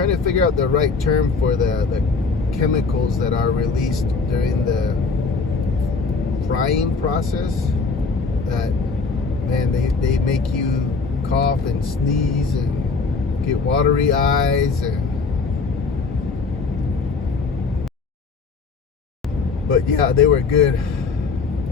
trying to figure out the right term for the chemicals that are released during the frying process. That, man, they make you cough and sneeze and get watery eyes. But yeah, they were good.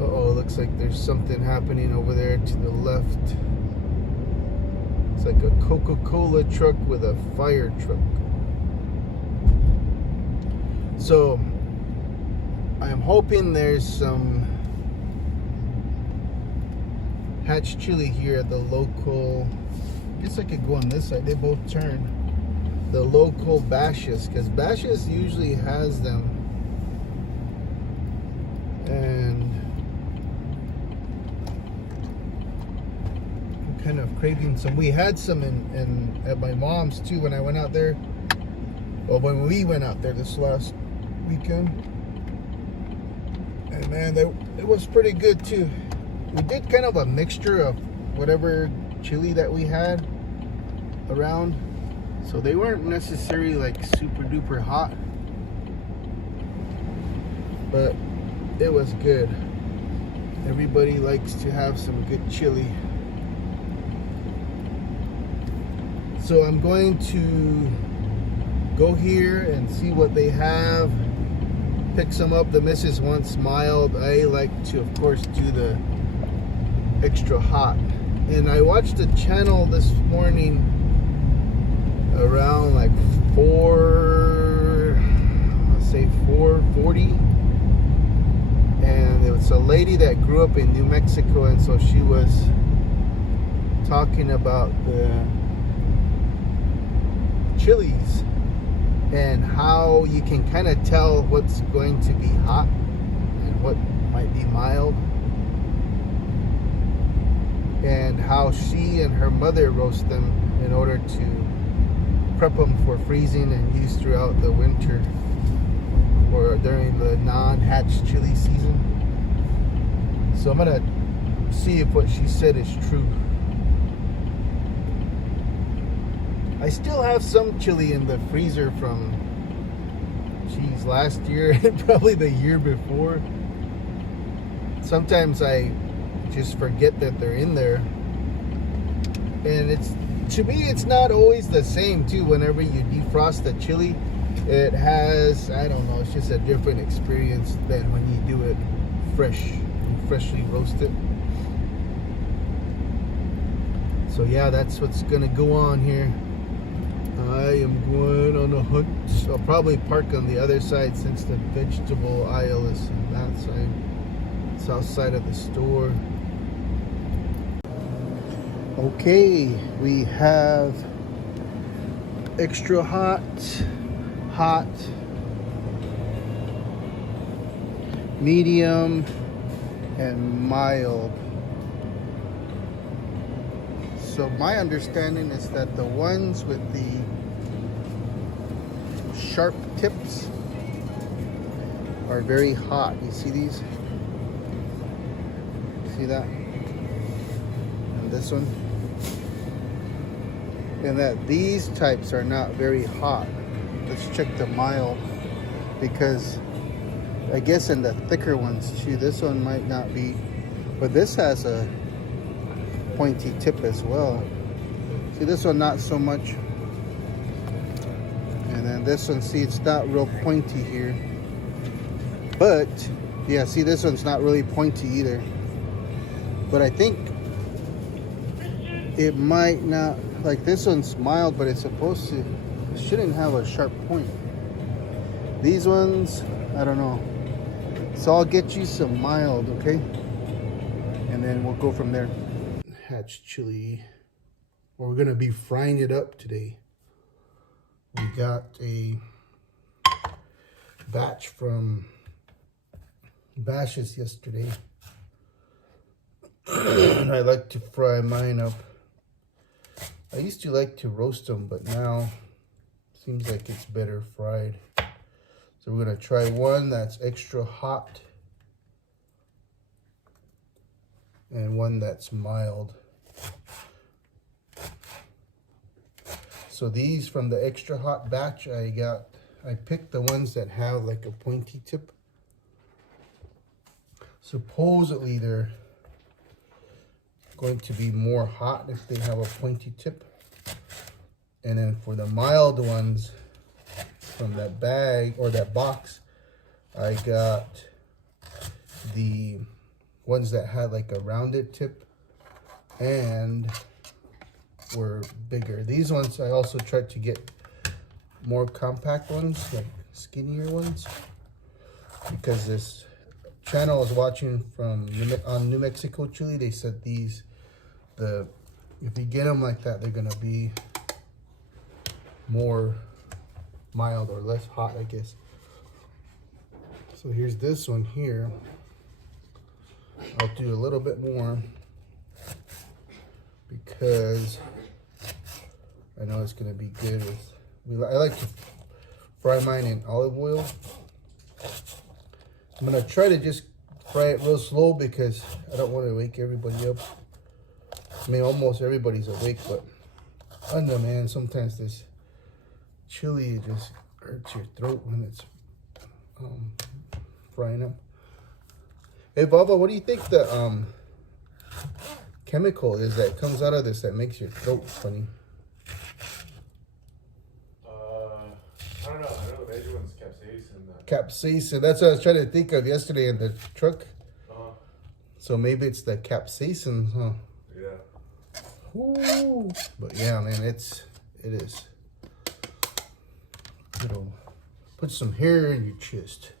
Uh-oh, looks like there's something happening over there to the left. It's like a Coca-Cola truck with a fire truck. So I'm hoping there's some Hatch Chile here at the local. I guess I could go on this side. They both turn. The local Bashas, because Bashas usually has them. And I'm kind of craving some. We had some in at my mom's too when I went out there. Well, when we went out there this last weekend. And man, it was pretty good too. We did kind of a mixture of whatever chili that we had around. So they weren't necessarily like super duper hot. But it was good. Everybody likes to have some good chili. So I'm going to go here and see what they have. Pick some up. The missus wants mild. I like to, of course, do the extra hot. And I watched a channel this morning around like 4:40. And it was a lady that grew up in New Mexico, and so she was talking about the chilies and how you can kind of tell what's going to be hot and what might be mild, and how she and her mother roast them in order to prep them for freezing and use throughout the winter or during the non-Hatch chili season. So I'm gonna see if what she said is true. I still have some chili in the freezer from, geez, last year and probably the year before. Sometimes I just forget that they're in there. And to me, it's not always the same too. Whenever you defrost the chili, it has, I don't know, it's just a different experience than when you do it freshly roasted. So yeah, that's what's gonna go on here. I am going on a hunt. I'll probably park on the other side since the vegetable aisle is on that side, south side of the store. Okay, we have extra hot, medium, and mild. So my understanding is that the ones with the sharp tips are very hot. You see these? See that? And this one? And that these types are not very hot. Let's check the mild, because I guess in the thicker ones too, this one might not be, but this has a pointy tip as well. See, this one not so much. And then this one, see, it's not real pointy here. But yeah, see, this one's not really pointy either. But I think it might not, like this one's mild, but it's supposed to, it shouldn't have a sharp point. These ones, I don't know. So I'll get you some mild, okay? And then we'll go from there. Hatch chili. We're gonna be frying it up today. We got a batch from Bashas yesterday. I like to fry mine up. I used to like to roast them, but now seems like it's better fried. So we're gonna try one that's extra hot and one that's mild. So these from the extra hot batch, I picked the ones that have like a pointy tip. Supposedly they're going to be more hot if they have a pointy tip. And then for the mild ones from that bag or that box, I got the ones that had like a rounded tip and were bigger. These ones I also tried to get more compact ones, like skinnier ones, because this channel I was watching from on New Mexico chili, they said if you get them like that, they're gonna be more mild or less hot, I guess. So here's this one here. I'll do a little bit more because I know it's gonna be good with. I like to fry mine in olive oil. I'm gonna try to just fry it real slow because I don't want to wake everybody up. I mean, almost everybody's awake, but I don't know, man. Sometimes this chili just hurts your throat when it's frying them. Hey, Baba, what do you think the chemical is that comes out of this that makes your throat funny? I don't know. I know the major one's capsaicin. Capsaicin. That's what I was trying to think of yesterday in the truck. So maybe it's the capsaicin, huh? Yeah. Ooh. But yeah, man, it is. It'll put some hair in your chest.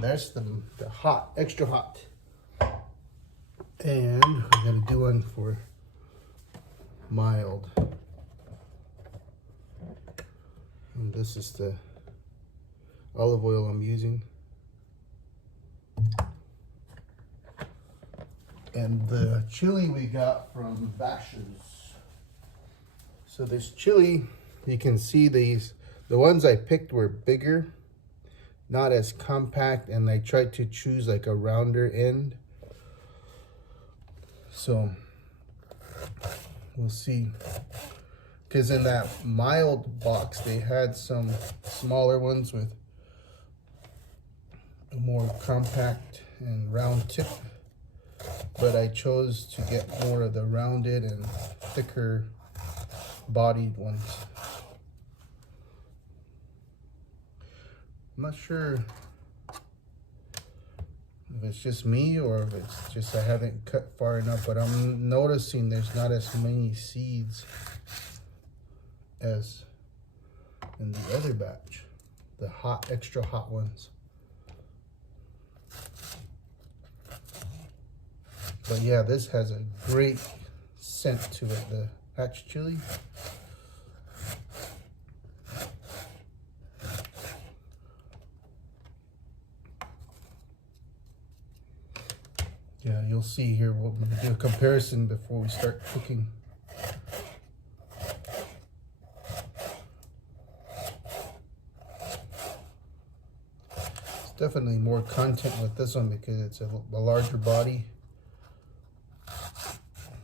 That's the hot, extra hot. And I'm gonna do one for mild. And this is the olive oil I'm using. And the chili we got from Bashers. So this chili, you can see the ones I picked were bigger, not as compact, and I tried to choose like a rounder end. So we'll see. Because in that mild box, they had some smaller ones with a more compact and round tip. But I chose to get more of the rounded and thicker bodied ones. I'm not sure if it's just me or if it's just I haven't cut far enough, but I'm noticing there's not as many seeds as in the other batch, the hot, extra hot ones. But yeah, this has a great scent to it, the Hatch Chile. Yeah, you'll see here, we'll do a comparison before we start cooking. It's definitely more content with this one because it's a larger body.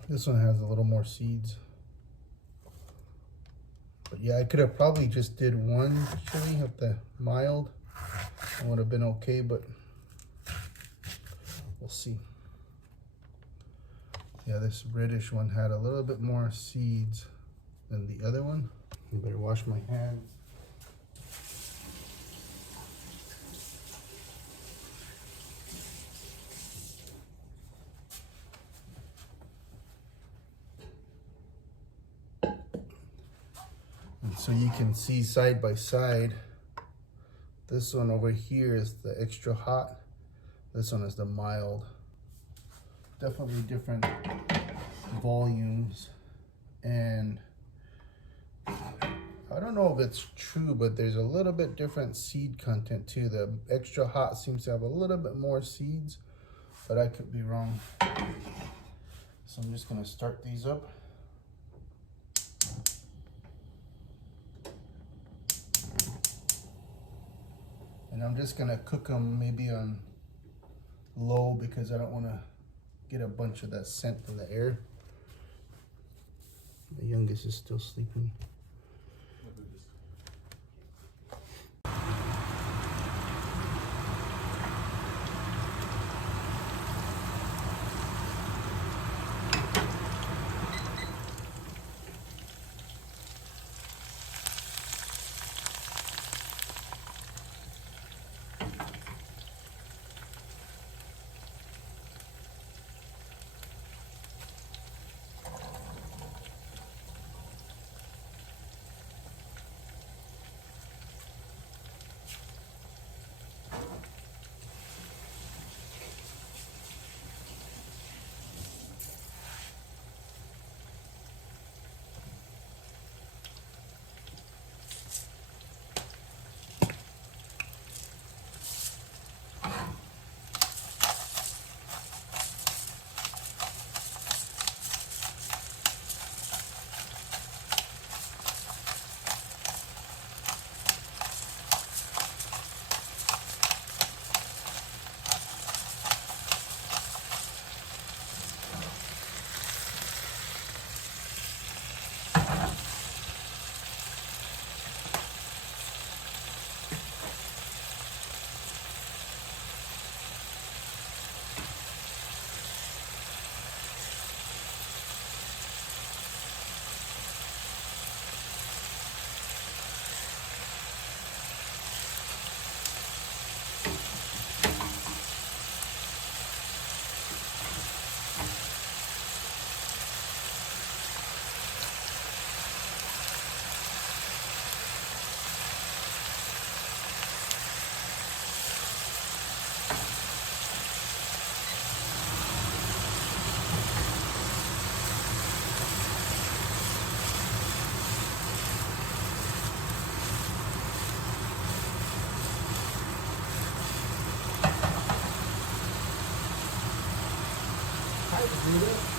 This one has a little more seeds. But yeah, I could have probably just did one chili of the mild. It would have been okay, but we'll see. Yeah, this reddish one had a little bit more seeds than the other one. I better wash my hands. And so you can see side by side, this one over here is the extra hot. This one is the mild. Definitely different volumes. And I don't know if it's true, but there's a little bit different seed content too. The extra hot seems to have a little bit more seeds, but I could be wrong. So I'm just gonna start these up. And I'm just gonna cook them maybe on low because I don't wanna get a bunch of that scent in the air. The youngest is still sleeping. do this.